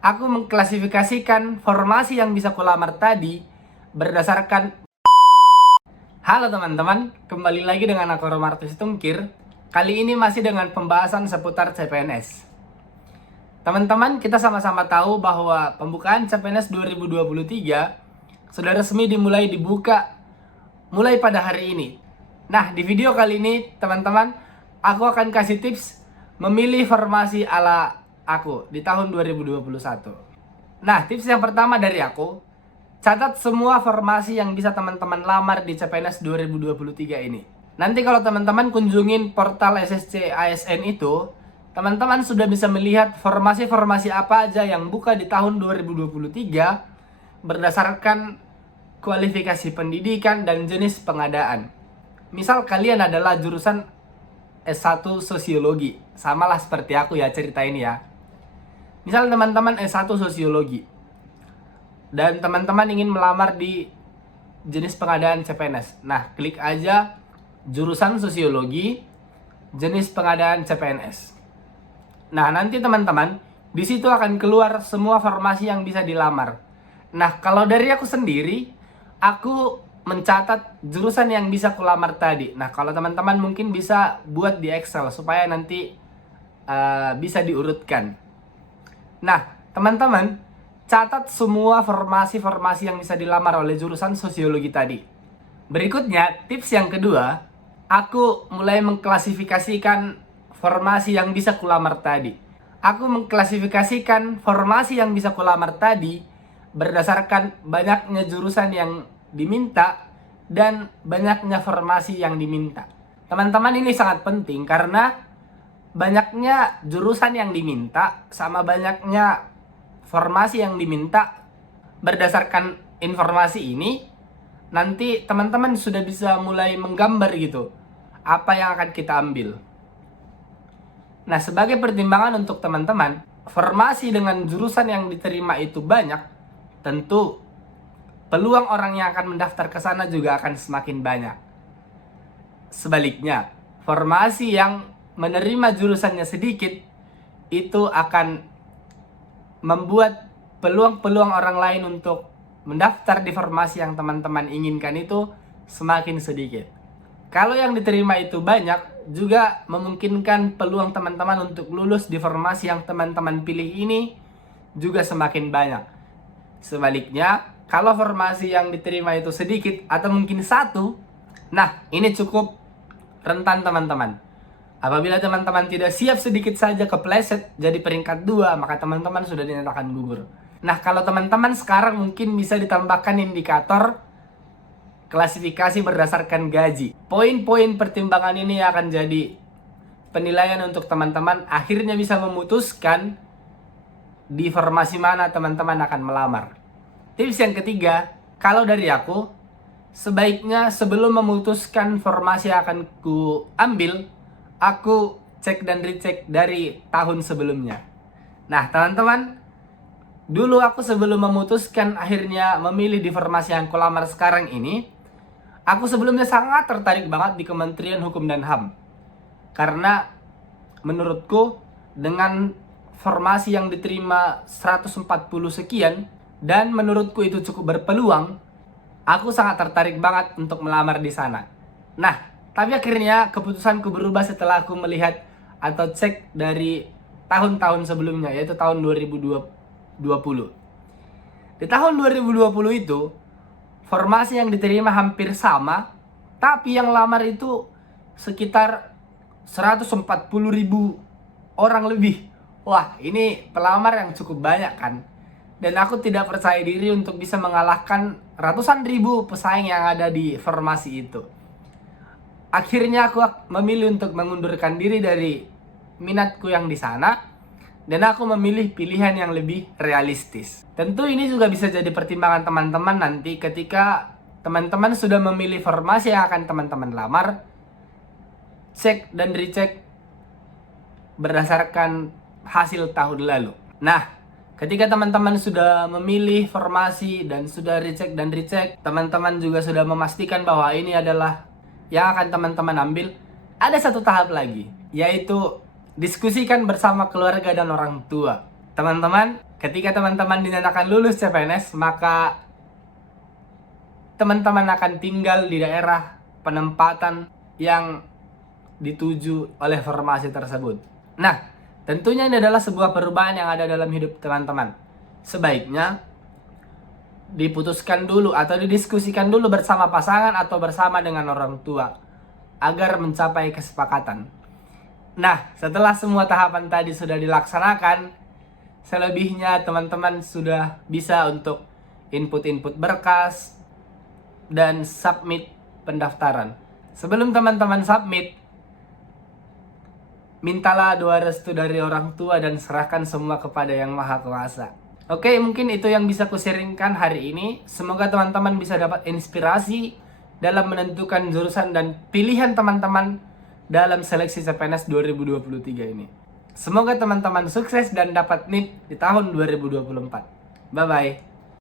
Aku mengklasifikasikan formasi yang bisa kulamar tadi berdasarkan... Halo teman-teman, kembali lagi dengan aku Romartus Tungkir. Kali ini masih dengan pembahasan seputar CPNS. Teman-teman, kita sama-sama tahu bahwa pembukaan CPNS 2023 sudah resmi dibuka mulai pada hari ini. Nah, di video kali ini teman-teman, aku akan kasih tips memilih formasi ala aku di tahun 2021. Nah, tips yang pertama dari aku, catat semua formasi yang bisa teman-teman lamar di CPNS 2023 ini. Nanti kalau teman-teman kunjungin portal SSC ASN itu, teman-teman sudah bisa melihat formasi-formasi apa aja yang buka di tahun 2023 berdasarkan kualifikasi pendidikan dan jenis pengadaan. Misal kalian adalah jurusan S1 Sosiologi, samalah seperti aku ya cerita ini ya. Misal teman-teman S1 Sosiologi dan teman-teman ingin melamar di jenis pengadaan CPNS. Nah, klik aja jurusan Sosiologi, jenis pengadaan CPNS. Nah, nanti teman-teman di situ akan keluar semua formasi yang bisa dilamar. Nah, kalau dari aku sendiri, aku mencatat jurusan yang bisa kulamar tadi. Nah, kalau teman-teman mungkin bisa buat di Excel supaya nanti bisa diurutkan. Nah, teman-teman catat semua formasi-formasi yang bisa dilamar oleh jurusan Sosiologi tadi. Berikutnya, tips yang kedua, aku mulai mengklasifikasikan formasi yang bisa kulamar tadi. Aku mengklasifikasikan formasi yang bisa kulamar tadi berdasarkan banyaknya jurusan yang diminta dan banyaknya formasi yang diminta. Teman-teman, ini sangat penting karena banyaknya jurusan yang diminta sama banyaknya formasi yang diminta. Berdasarkan informasi ini, nanti teman-teman sudah bisa mulai menggambar gitu apa yang akan kita ambil. Nah, sebagai pertimbangan untuk teman-teman, formasi dengan jurusan yang diterima itu banyak, tentu peluang orang yang akan mendaftar ke sana juga akan semakin banyak. Sebaliknya, formasi yang menerima jurusannya sedikit itu akan membuat peluang-peluang orang lain untuk mendaftar di formasi yang teman-teman inginkan itu semakin sedikit. Kalau yang diterima itu banyak, juga memungkinkan peluang teman-teman untuk lulus di formasi yang teman-teman pilih ini juga semakin banyak. Sebaliknya, kalau formasi yang diterima itu sedikit atau mungkin satu, nah ini cukup rentan teman-teman. Apabila teman-teman tidak siap sedikit saja kepleset jadi peringkat 2, maka teman-teman sudah dinyatakan gugur. Nah, kalau teman-teman sekarang mungkin bisa ditambahkan indikator klasifikasi berdasarkan gaji. Poin-poin pertimbangan ini akan jadi penilaian untuk teman-teman akhirnya bisa memutuskan di formasi mana teman-teman akan melamar. Tips yang ketiga, kalau dari aku, sebaiknya sebelum memutuskan formasi yang akan ku ambil, aku cek dan recheck dari tahun sebelumnya. Nah, teman-teman, dulu aku sebelum memutuskan akhirnya memilih di formasi yang kulamar sekarang ini, aku sebelumnya sangat tertarik banget di Kementerian Hukum dan HAM. Karena menurutku dengan formasi yang diterima 140 sekian, dan menurutku itu cukup berpeluang, aku sangat tertarik banget untuk melamar di sana. Nah, tapi akhirnya keputusanku berubah setelah aku melihat atau cek dari tahun-tahun sebelumnya, yaitu tahun 2020. Di tahun 2020 itu, formasi yang diterima hampir sama, tapi yang lamar itu sekitar 140.000 orang lebih. Wah, ini pelamar yang cukup banyak kan? Dan aku tidak percaya diri untuk bisa mengalahkan ratusan ribu pesaing yang ada di formasi itu. Akhirnya aku memilih untuk mengundurkan diri dari minatku yang di sana, dan aku memilih pilihan yang lebih realistis. Tentu ini juga bisa jadi pertimbangan teman-teman nanti ketika teman-teman sudah memilih formasi yang akan teman-teman lamar. Cek dan recheck berdasarkan hasil tahun lalu. Nah, ketika teman-teman sudah memilih formasi dan sudah recheck dan recheck, teman-teman juga sudah memastikan bahwa ini adalah yang akan teman-teman ambil, ada satu tahap lagi, yaitu diskusikan bersama keluarga dan orang tua. Teman-teman, ketika teman-teman dinyatakan lulus CPNS, maka teman-teman akan tinggal di daerah penempatan yang dituju oleh formasi tersebut. Nah, tentunya ini adalah sebuah perubahan yang ada dalam hidup teman-teman. Sebaiknya diputuskan dulu atau didiskusikan dulu bersama pasangan atau bersama dengan orang tua agar mencapai kesepakatan. Nah, setelah semua tahapan tadi sudah dilaksanakan, selebihnya teman-teman sudah bisa untuk input-input berkas dan submit pendaftaran. Sebelum teman-teman submit, mintalah doa restu dari orang tua dan serahkan semua kepada Yang Maha Kuasa. Oke, mungkin itu yang bisa ku-sharingkan hari ini. Semoga teman-teman bisa dapat inspirasi dalam menentukan jurusan dan pilihan teman-teman dalam seleksi CPNS 2023 ini. Semoga teman-teman sukses dan dapat NIP di tahun 2024. Bye-bye.